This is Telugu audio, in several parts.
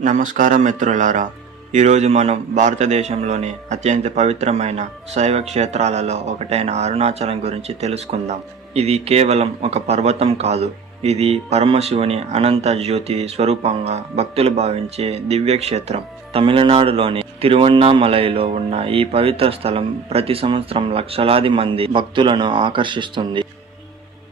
నమస్కారం మిత్రులారా. ఈరోజు మనం భారతదేశంలోని అత్యంత పవిత్రమైన శైవ క్షేత్రాలలో ఒకటైన అరుణాచలం గురించి తెలుసుకుందాం. ఇది కేవలం ఒక పర్వతం కాదు, ఇది పరమశివుని అనంత జ్యోతి స్వరూపంగా భక్తులు భావించే దివ్య క్షేత్రం. తమిళనాడులోని తిరువన్నామలైలో ఉన్న ఈ పవిత్ర స్థలం ప్రతి సంవత్సరం లక్షలాది మంది భక్తులను ఆకర్షిస్తుంది.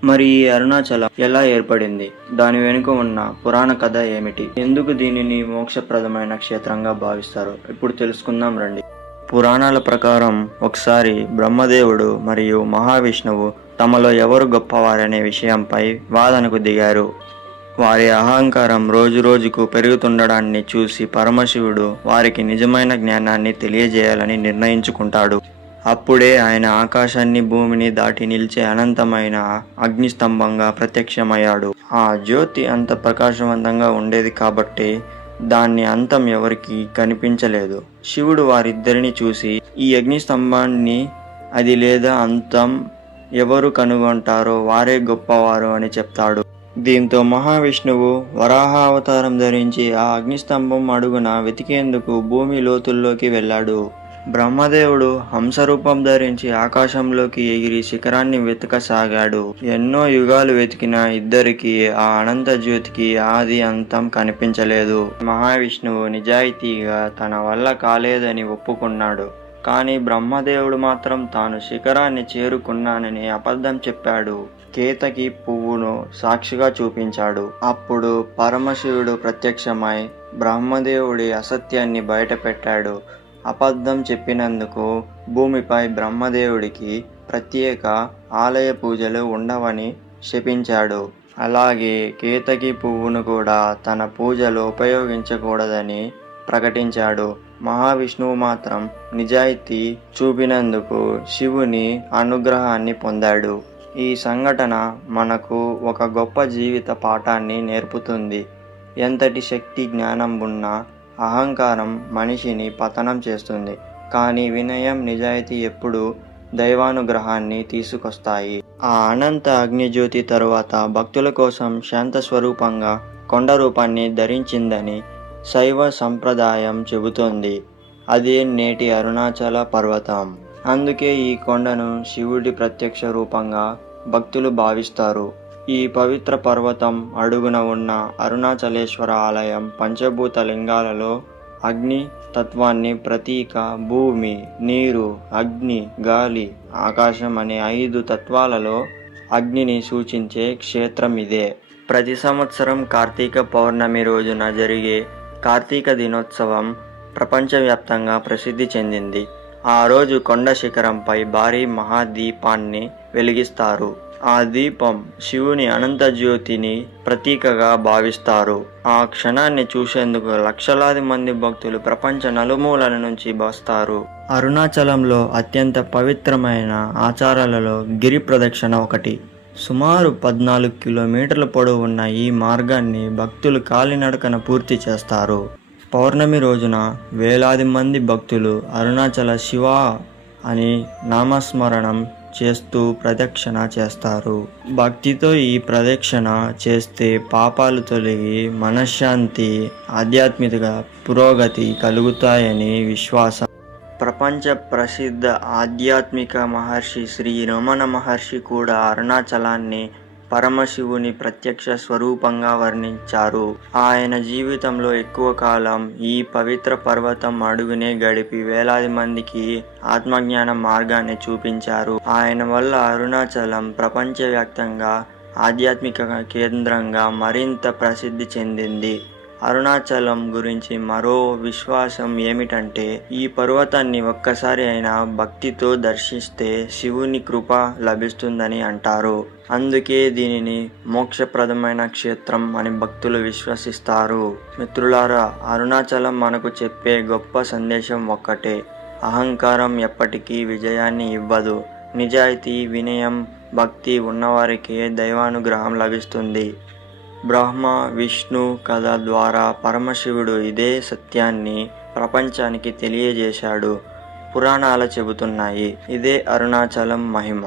మరి ఈ అరుణాచలం ఎలా ఏర్పడింది? దాని వెనుక ఉన్న పురాణ కథ ఏమిటి? ఎందుకు దీనిని మోక్షప్రదమైన క్షేత్రంగా భావిస్తారు? ఇప్పుడు తెలుసుకుందాం రండి. పురాణాల ప్రకారం ఒకసారి బ్రహ్మదేవుడు మరియు మహావిష్ణువు తమలో ఎవరు గొప్పవారనే విషయంపై వాదనకు దిగారు. వారి అహంకారం రోజురోజుకు పెరుగుతుండడాన్ని చూసి పరమశివుడు వారికి నిజమైన జ్ఞానాన్ని తెలియజేయాలని నిర్ణయించుకుంటాడు. అప్పుడే ఆయన ఆకాశాన్ని భూమిని దాటి నిలిచే అనంతమైన అగ్నిస్తంభంగా ప్రత్యక్షమయ్యాడు. ఆ జ్యోతి అంత ప్రకాశవంతంగా ఉండేది కాబట్టి దాన్ని అంతం ఎవరికి కనిపించలేదు. శివుడు వారిద్దరిని చూసి, ఈ అగ్నిస్తంభాన్ని అది లేదా అంతం ఎవరు కనుగొంటారో వారే గొప్పవారు అని చెప్తాడు. దీంతో మహావిష్ణువు వరాహ అవతారం ధరించి ఆ అగ్నిస్తంభం అడుగున వెతికేందుకు భూమి లోతుల్లోకి వెళ్ళాడు. బ్రహ్మదేవుడు హంసరూపం ధరించి ఆకాశంలోకి ఎగిరి శిఖరాన్ని వెతకసాగాడు. ఎన్నో యుగాలు వెతికిన ఇద్దరికి ఆ అనంత జ్యోతికి ఆది అంతం కనిపించలేదు. మహావిష్ణువు నిజాయితీగా తన వల్ల కాలేదని ఒప్పుకున్నాడు. కానీ బ్రహ్మదేవుడు మాత్రం తాను శిఖరాన్ని చేరుకున్నానని అబద్ధం చెప్పాడు. కేతకి పువ్వును సాక్షిగా చూపించాడు. అప్పుడు పరమశివుడు ప్రత్యక్షమై బ్రహ్మదేవుడి అసత్యాన్ని బయటపెట్టాడు. అబద్ధం చెప్పినందుకు భూమిపై బ్రహ్మదేవుడికి ప్రత్యేక ఆలయ పూజలు ఉండవని శపించాడు. అలాగే కేతకి పువ్వును కూడా తన పూజలో ఉపయోగించకూడదని ప్రకటించాడు. మహావిష్ణువు మాత్రం నిజాయితీ చూపినందుకు శివుని అనుగ్రహాన్ని పొందాడు. ఈ సంఘటన మనకు ఒక గొప్ప జీవిత పాఠాన్ని నేర్పుతుంది. ఎంతటి శక్తి జ్ఞానం ఉన్నా అహంకారం మనిషిని పతనం చేస్తుంది, కానీ వినయం నిజాయితీ ఎప్పుడూ దైవానుగ్రహాన్ని తీసుకొస్తాయి. ఆ అనంత అగ్నిజ్యోతి తరువాత భక్తుల కోసం శాంత స్వరూపంగా కొండ రూపాన్ని ధరించిందని శైవ సంప్రదాయం చెబుతోంది. అదే నేటి అరుణాచల పర్వతం. అందుకే ఈ కొండను శివుడి ప్రత్యక్ష రూపంగా భక్తులు భావిస్తారు. ఈ పవిత్ర పర్వతం అడుగున ఉన్న అరుణాచలేశ్వర ఆలయం పంచభూత లింగాలలో అగ్ని తత్వాన్ని ప్రతీక. భూమి, నీరు, అగ్ని, గాలి, ఆకాశం అనే 5 తత్వాలలో అగ్నిని సూచించే క్షేత్రం ఇదే. ప్రతి సంవత్సరం కార్తీక పౌర్ణమి రోజున జరిగే కార్తీక దినోత్సవం ప్రపంచవ్యాప్తంగా ప్రసిద్ధి చెందింది. ఆ రోజు కొండ శిఖరంపై భారీ మహాదీపాన్ని వెలిగిస్తారు. ఆ దీపం శివుని అనంత జ్యోతిని ప్రతీకగా భావిస్తారు. ఆ క్షణాన్ని చూసేందుకు లక్షలాది మంది భక్తులు ప్రపంచ నలుమూలల నుంచి వస్తారు. అరుణాచలంలో అత్యంత పవిత్రమైన ఆచారాలలో గిరి ప్రదక్షిణ ఒకటి. సుమారు 14 కిలోమీటర్ల పొడవు ఉన్న ఈ మార్గాన్ని భక్తులు కాలినడకన పూర్తి చేస్తారు. పౌర్ణమి రోజున వేలాది మంది భక్తులు అరుణాచల శివ అని నామస్మరణం చేస్తూ ప్రదక్షిణ చేస్తారు. భక్తితో ఈ ప్రదక్షిణ చేస్తే పాపాలు తొలగి మనశ్శాంతి, ఆధ్యాత్మిక పురోగతి కలుగుతాయని విశ్వాసం. ప్రపంచ ప్రసిద్ధ ఆధ్యాత్మిక మహర్షి శ్రీ రమణ మహర్షి కూడా అరుణాచలాన్ని పరమశివుని ప్రత్యక్ష స్వరూపంగా వర్ణించారు. ఆయన జీవితంలో ఎక్కువ కాలం ఈ పవిత్ర పర్వతం అడుగునే గడిపి వేలాది మందికి ఆత్మజ్ఞాన మార్గాన్ని చూపించారు. ఆయన వల్ల అరుణాచలం ప్రపంచవ్యాప్తంగా ఆధ్యాత్మిక కేంద్రంగా మరింత ప్రసిద్ధి చెందింది. అరుణాచలం గురించి మరో విశ్వాసం ఏమిటంటే, ఈ పర్వతాన్ని ఒక్కసారి అయినా భక్తితో దర్శిస్తే శివుని కృప లభిస్తుందని అంటారు. అందుకే దీనిని మోక్షప్రదమైన క్షేత్రం అని భక్తులు విశ్వసిస్తారు. మిత్రులారా, అరుణాచలం మనకు చెప్పే గొప్ప సందేశం ఒక్కటే: అహంకారం ఎప్పటికీ విజయాన్ని ఇవ్వదు. నిజాయితీ, వినయం, భక్తి ఉన్నవారికే దైవానుగ్రహం లభిస్తుంది. బ్రహ్మ విష్ణు కథ ద్వారా పరమశివుడు ఇదే సత్యాన్ని ప్రపంచానికి తెలియజేశాడు. పురాణాలు చెబుతున్నాయి. ఇదే అరుణాచలం మహిమ.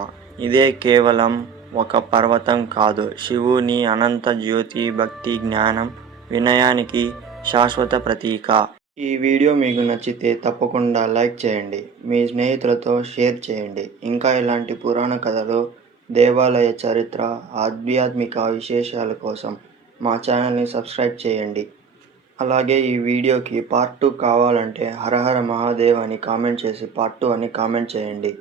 ఇదే కేవలం ఒక పర్వతం కాదు, శివుని అనంత జ్యోతి భక్తి, జ్ఞానం, వినయానికి శాశ్వత ప్రతీక. ఈ వీడియో మీకు నచ్చితే తప్పకుండా లైక్ చేయండి, మీ స్నేహితులతో షేర్ చేయండి. ఇంకా ఇలాంటి పురాణ కథలు, దేవాలయ చరిత్ర, ఆధ్యాత్మిక విశేషాల కోసం మా ఛానల్ని సబ్స్క్రైబ్ చేయండి. అలాగే ఈ వీడియోకి పార్ట్ 2 కావాలంటే హరహర మహాదేవ్ అని కామెంట్ చేసి పార్ట్ 2 అని కామెంట్ చేయండి.